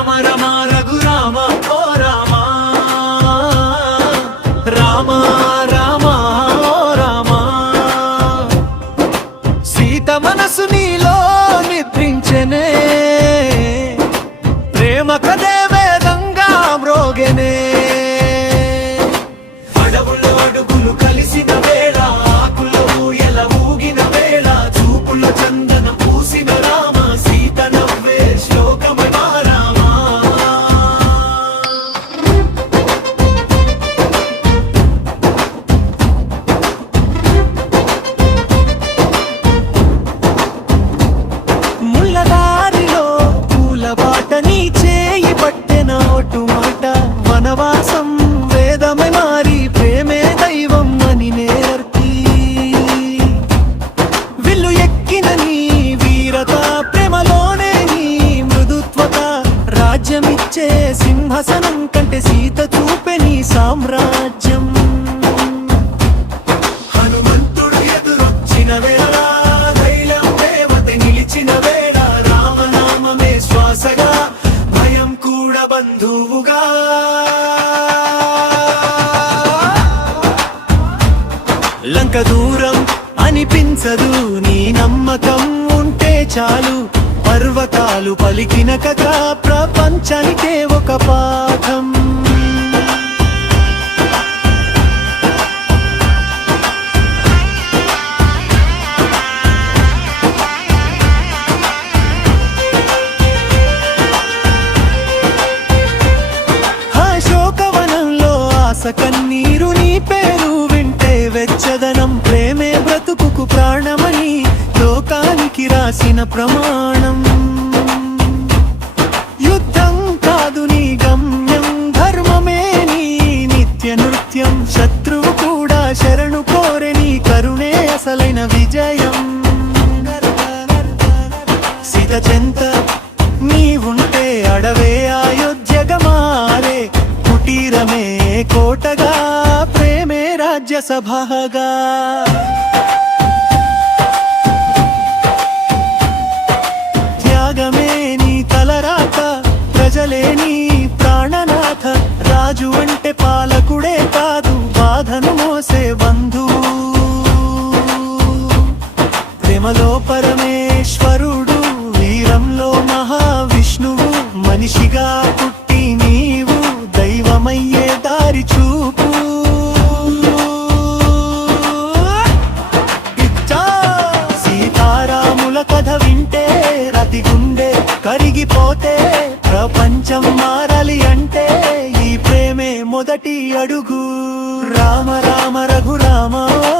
రామ రమ రఘురామ ఓ రామ రామ రామ ఓ రామ సీత మనసు నీలో నిద్రించెనే ప్రేమ కదే వేదంగా మ్రోగెనే అడవుల్లో అడుగులు కలిసిన వేళ ఆకుల్లో ఊయల ఊగిన వేళ చూపుల్లో చందనం పూసిన రామ సీత నవ్వే శ్లోకమై మా రామ ముల్లదారిలో పూల బాట నీ చేయి పట్టెన ఒటు మాట వనవాసం వేదమై మారి ప్రేమే దైవం అని నేర్పి విల్లు ఎక్కిన నీ వీరత ప్రేమలోనే నీ మృదుత్వత రాజ్యమిచ్చే సింహాసనం కంటే సీత చూపే నీ సామ్రాజ్యం హనుమంతుడు ఎదురొచ్చిన వేళ ధైర్యం దేవత నిలిచిన వేళ రామనామమే శ్వాసగా భయం కూడా బంధువుగా లంక దూరం అనిపించదు నీ నమ్మకం ఉంటే చాలు పర్వతాలు పలికిన కథ ప్రపంచానికే ఒక పాఠం శోకవనంలో ఆశ కన్నీరు నీ పేరు వింటే వెచ్చదనం ప్రేమే బ్రతుకుకు ప్రాణమని లోకానికి రాసిన ప్రమాణం యుద్ధం కాదు నీ గమ్యం ధర్మమే నీ నిత్య నృత్యం శత్రువు కూడా శరణు కోరే నీ కరుణే అసలైన విజయం సీత చెంత నీవుంటే అడవే అయోధ్యగా మారే కుటీరమే కోటగా ప్రేమే రాజ్యసభగా త్యాగమే నీ తలరాత ప్రజలే నీ ప్రాణనాథ రాజు అంటే పాలకుడే కాదు బాధను మోసే బంధువు ప్రేమలో పరమేశ్వరుడు వీరంలో మహావిష్ణువు మనిషిగా పుట్టి నీవు దైవమయ్యే దారి చూపు సీతారాముల కథ వింటే రతి గుండె కరిగిపోతే ప్రపంచం మారాలి అంటే ఈ ప్రేమే మొదటి అడుగు రామ రామ రఘురామ ఓ